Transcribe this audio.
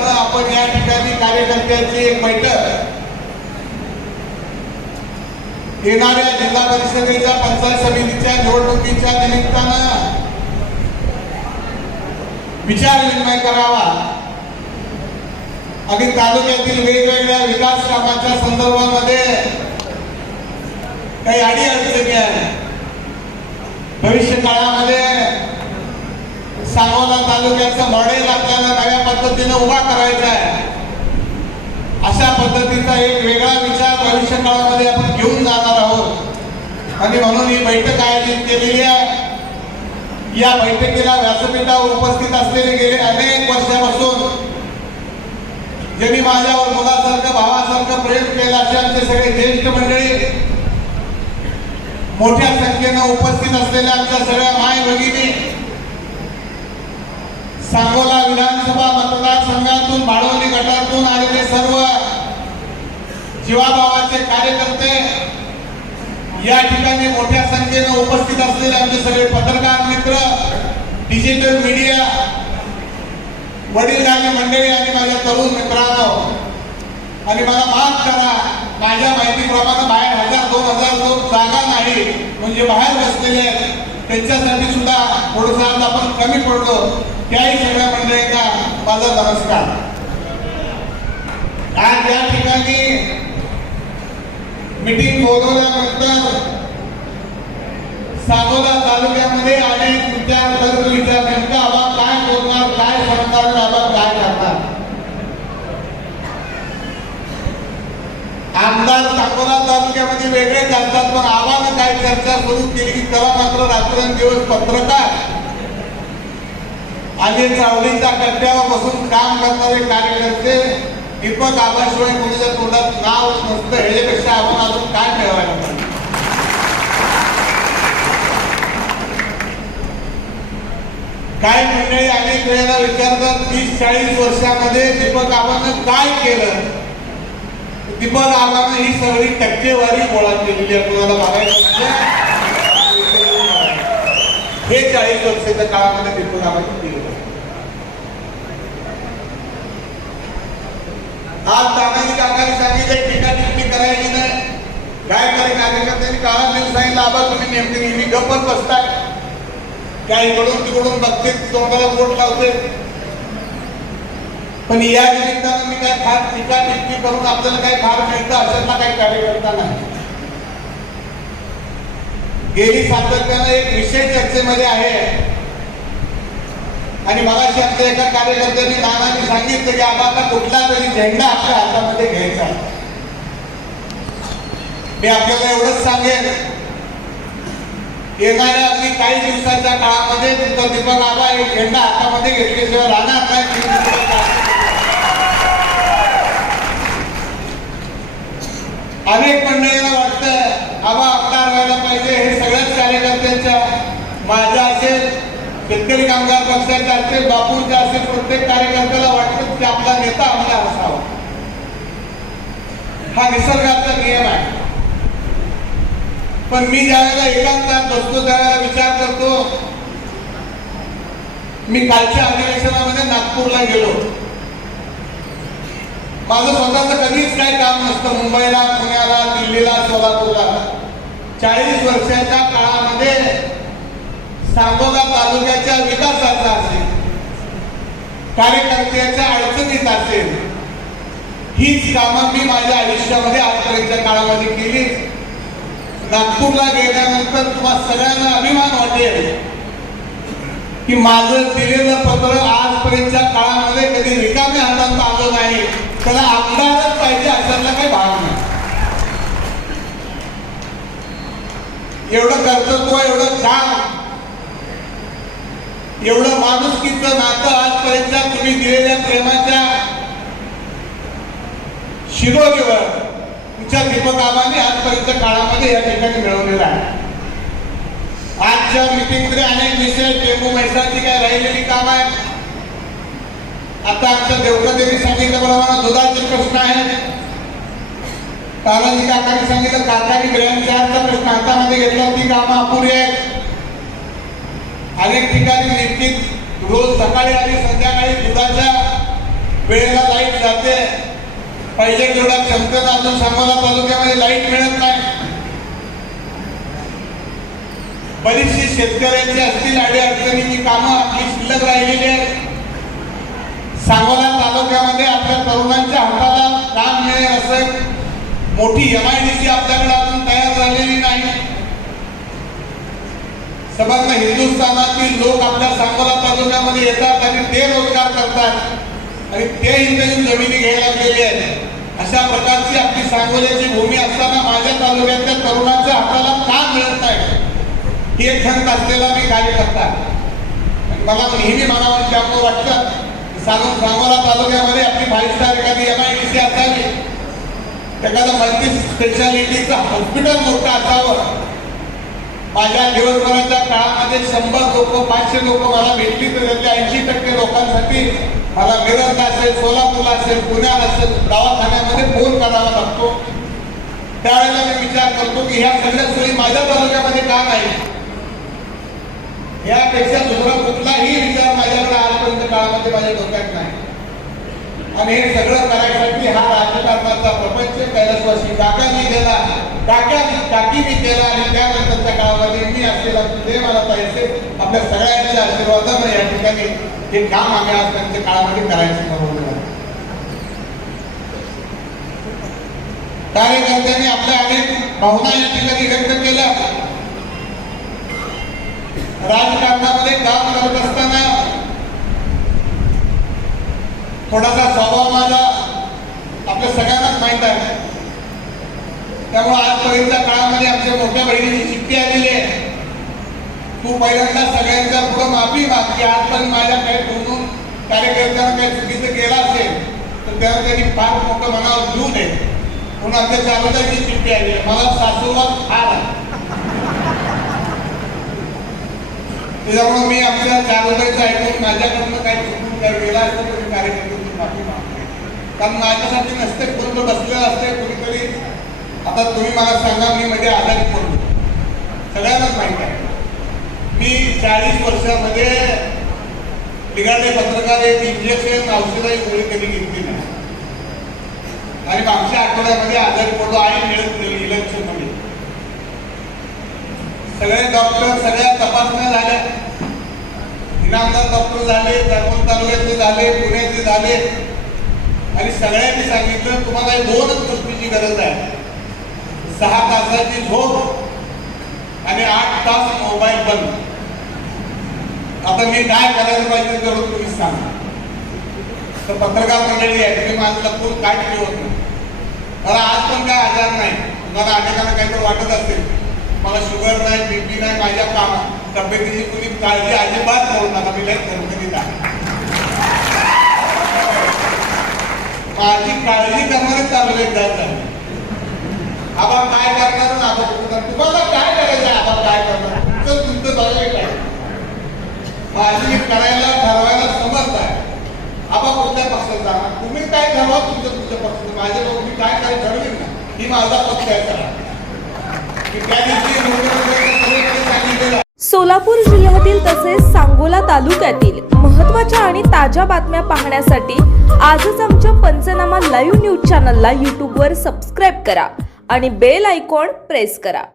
निमित्तानं आपण या ठिकाणी कार्यकर्त्यांची एक बैठक येणाऱ्या जिल्हा परिषदेच्या पंचायत समितीच्या निवडणुकीच्या निमित्तानं विचार विनिमय करावा आणि तालुक्यातील वेगवेगळ्या विकास कामाच्या संदर्भामध्ये काही अडीअडचणी आहेत. भविष्य काळामध्ये सांगोला तालुक्याचं मॉडेल आपल्याला नव्या पद्धतीने उभा करायचा आहे. अशा पद्धतीचा एक वेगळा विचार भविष्य काळामध्ये आपण घेऊन जाणार आहोत आणि म्हणून ही बैठक आयोजित केलेली आहे. या बैठकीला व्यासपीठावर उपस्थित असलेले गेले अनेक वर्षापासून ज्यांनी माझ्यावर मुलासारखं भावासारखं प्रेम केलं असे आमचे सगळे ज्येष्ठ मंडळी, मोठ्या संख्येनं उपस्थित असलेल्या आमच्या सगळ्या माय भगिनी, सांगोला विधानसभा मतदारसंघातून बाळवणी गटातून आलेले सर्व जीवाभावाचे कार्यकर्ते, या ठिकाणी मोठ्या संख्येनं उपस्थित असलेले आमचे सगळे पत्रकार मित्र, डिजिटल मीडिया, वडीलधारी मंडळी आणि माझ्या तरुण मित्रांनो, आणि मला माफ करा, माझ्या माहितीप्रमाणे बाहेर 1000-2000 लोक जागा नाही म्हणजे बाहेर बसलेले आहेत, त्यांच्यासाठी सुद्धा थोडंसं आज आपण कमी पडलो. त्याही सगळ्या मंडळींना माझा नमस्कार. आज या ठिकाणी मीटिंग बोलवल्यानंतर सांगोला तालुक्यामध्ये अनेक विचार नेमका आबा काय बोलणार, काय सांगणार, आबा काय करणार. आमदार सांगोला तालुक्यामध्ये वेगळेच असतात, पण आबानं काय चर्चा सुरू केली की तेव्हा मात्र रात्रंदिवस पत्रकार आणि चावडीच्या कट्ट्यावर बसून काम करणारे कार्यकर्ते, दीपक आबाशिवाय कोणाच्या तोंडात नाव नसतं. ह्याच्यापेक्षा आपण अजून काय मिळवायला पाहिजे. काय मंडळी अनेक वेळेला विचारतात 30-40 वर्षामध्ये दीपक आबानं काय केलं. दीपक आबानं ही सगळी टक्केवारी गोळा केलेली आहे. तुम्हाला बघायचं हे 40 वर्षाच्या काळामध्ये दीपक आबानं केलं. आज तानाजी काकांनी सांगितलं टीका करायची नाही. काय करे कार्यकर्त्यांनी काळा दिवस सांगितलं आबा तुम्ही नेमकी गप्पच बसताय, काही इकडून तिकडून बघते, तोंडाला बोट लावते. पण या निमित्तानं मी काय फार टीका टिप्पणी करून आपल्याला काय फार मिळतं अशातला काही कार्यकर्ता नाही. गेली सातत्यानं एक विषय चर्चेमध्ये आहे आणि मगाशी आमच्या एका कार्यकर्त्यांनी नानांनी सांगितलं की आम्हाला कुठला तरी झेंडा आपल्या हातामध्ये घ्यायचा. मी आपल्याला एवढंच सांगेन, येणाऱ्या अगदी काही दिवसाच्या काळामध्ये तुमचा दीपक आबा एक झेंडा हातामध्ये घेतल्याशिवाय राहणार नाही. अनेक मंडळींना वाटतं आबा आमदार व्हायला पाहिजे. हे सगळ्याच कार्यकर्त्यांच्या, माझ्या असेल, शेतकरी कामगार पक्षाचे असेल, बापूंचे असेल, प्रत्येक कार्यकर्त्याला वाटतं की आपला नेता आमदार असावा. हा निसर्गाचा नियम आहे. पण मी ज्यावेळेला एकांतात बसतो त्यावेळेला विचार करतो. मी कालच्या अधिवेशनामध्ये नागपूरला गेलो. माझं स्वतःचं कधीच काही काम नसतं. मुंबईला, पुण्याला, दिल्लीला, सोलापूरला 40 वर्षाच्या काळामध्ये सांगोला तालुक्याच्या विकासाचा असेल, कार्यकर्त्याच्या अडचणीत असेल, हीच कामं मी माझ्या आयुष्यामध्ये आजपर्यंतच्या काळामध्ये केली. नागपूरला गेल्यानंतर तुम्हाला सगळ्यांना अभिमान वाटेल की माझं दिलेलं पत्र आजपर्यंतच्या काळामध्ये कधी रिकाम्या हातात आलं नाही. त्याला आमदारच पाहिजे अशातला काही भाग नाही. एवढं कर्तृत्व, एवढं काम, एवढं माणुसकीचं नातं आजपर्यंतच्या तुम्ही दिलेल्या प्रेमाच्या शिरोलीवर तुमच्या दीपक आबांनी आजपर्यंतच्या काळामध्ये या ठिकाणी मिळवलेला आहे. आजच्या मीटिंगमध्ये अनेक विषय, टेंबू मैसाची काय राहिलेली काम आहेत. आता आमच्या देवकादेवी सांगितल्याप्रमाणे दुधाचे प्रश्न आहेत. तानाजी काकांनी सांगितलं कारखानी ग्रॅमचारचा प्रश्न हातामध्ये घेतला, ती कामं अपुरी आहेत. अनेक ठिकाणी निश्चित रोज सकाळी आणि संध्याकाळी दुधाच्या वेळेला लाईट जाते, पाहिजे तेवढ्या क्षमतेनं अजून सांगोला तालुक्यामध्ये लाईट मिळत नाही. बरीचशी शेतकऱ्यांची असतील अडीअडचणीची कामं आपली शिल्लक राहिलेली आहेत. सांगोला तालुक्यामध्ये आपल्या तरुणांच्या हाताला काम मिळेल असं मोठी MIDC आपल्याकडे अजून तयार झालेली नाही. संपूर्ण हिंदुस्थानातील लोक आपल्या सांगोला तालुक्यामध्ये येतात आणि ते रोजगार करतात आणि ते इथे जमिनी घ्यायला लागलेले आहेत. अशा प्रकारची आपली सांगोल्याची भूमी असताना माझ्या तालुक्यातल्या तरुणांच्या हाताला काम मिळत नाही ही एक खंत असलेला मी कार्यकर्ता. मला नेहमी मनावर त्यामुळे वाटतं सांगोला तालुक्यामध्ये आपली 5 स्टार एखादी MIDC असावी, एखादं मल्टी स्पेशालिटीचं हॉस्पिटल मोठं असावं. माझ्या दिवसभराच्या काळामध्ये 100 लोक 500 लोक मला भेटली तर त्यातल्या 80% लोकांसाठी मला मिरज असेल, सोलापूर असेल, पुण्यात असेल दवाखान्यामध्ये फोन करावा लागतो. त्यावेळेला मी विचार करतो की ह्या सगळ्या सोयी माझ्या तालुक्यामध्ये का नाही. यापेक्षा दुसरा कुठलाही विचार माझ्याकडे आजपर्यंत काळामध्ये माझ्या डोक्यात नाही. आणि हे सगळं करायसाठी हा राजकारणाचा प्रपंच कैलासवासी काकांनी केला, काकींनी केला आणि त्यानंतरच्या काळामध्ये मी असलेला ते मला पैसे आपल्या सगळ्यांच्या आशीर्वादाने या ठिकाणी हे काम आम्ही आज त्यांच्या काळामध्ये करायचं ठरवलं आहे. कार्यकर्त्यांनी आपल्या अनेक भावना या ठिकाणी व्यक्त केल्या. राजकारणामध्ये काम करत असताना थोडासा स्वभाव माझा आपल्या सगळ्यांनाच माहित आहे. त्यामुळे आजपर्यंतच्या काळामध्ये आमच्या मोठ्या बहिणीची चिठ्ठी आलेली आहे. तू पहिल्यांदा सगळ्यांच्या पुढे माफी माग की आजपर्यंत माझ्या काही बोलून कार्यकर्त्यांना काही चुकीचं केलं असेल तर त्याला त्यांनी फार मोठं मनावर घेऊ नये म्हणून आमच्या चालुताची चिठ्ठी आली आहे. मला सासूला फार आहे. त्याच्यामुळे मी आमच्या चालुताचं ऐकून माझ्याकडनं काही चुकून काही गेला असतं तर मी कार्यकर्त्यांची माफी मागतो. कारण माझ्यासाठी नसते कोणतं बसलेलं असते कुणीतरी. आता तुम्ही मला सांगा मी म्हणजे आजारी पडलो, सगळ्यांनाच माहिती आहे. मी 40 वर्षामध्ये निघाले पत्रकार एक इंजेक्शन औषधाची गोळी कधी घेतली नाही आणि मागच्या आठवड्यामध्ये आजारी पडलो आई मिळत गेली इलेक्शन मध्ये. सगळे डॉक्टर सगळ्या तपासण्या झाल्या, इनामदार डॉक्टर झाले, जामोद तालुक्याचे झाले, पुण्याचे झाले आणि सगळ्यांनी सांगितलं तुम्हाला 2च गोष्टीची गरज आहे, 6 तासाची झोप आणि 8 तास मोबाईल बंद. आता मी काय करायला पाहिजे तेवढं तुम्ही सांगा. तर पत्रकार मंडळी आहे तुम्ही माझं लपून काय ठेवत नाही. मला आज पण काय आजार नाही. तुम्हाला अनेकांना काहीतरी वाटत असेल मला शुगर नाही, BP नाही, माझ्या कामात तब्येतीची तुम्ही काळजी अजिबात करू नका. मी लई खरखरीत आहे. माझी काळजी करणारे चालू झाले. आबा काय करणार ना तुम्हाला काय करायचं, आबा काय करणार तुमचं चालू काय. माझी करायला ठरवायला समर्थ आहे. आबा कुठल्या पक्षात जाणार तुम्ही काय ठरवा तुमच्या पक्षात. माझ्या लोक मी काय काय ठरवेल ना ही माझा पक्ष आहे. करा सोलापूर जिल्ह्यातील तसेच सांगोला तालुक्यातील महत्त्वाच्या आणि ताज्या बातम्या पाहण्यासाठी आजच आमच्या पंचनामा लाईव्ह न्यूज चॅनलला यूट्यूबवर सबस्क्राईब करा आणि बेल आयकॉन प्रेस करा.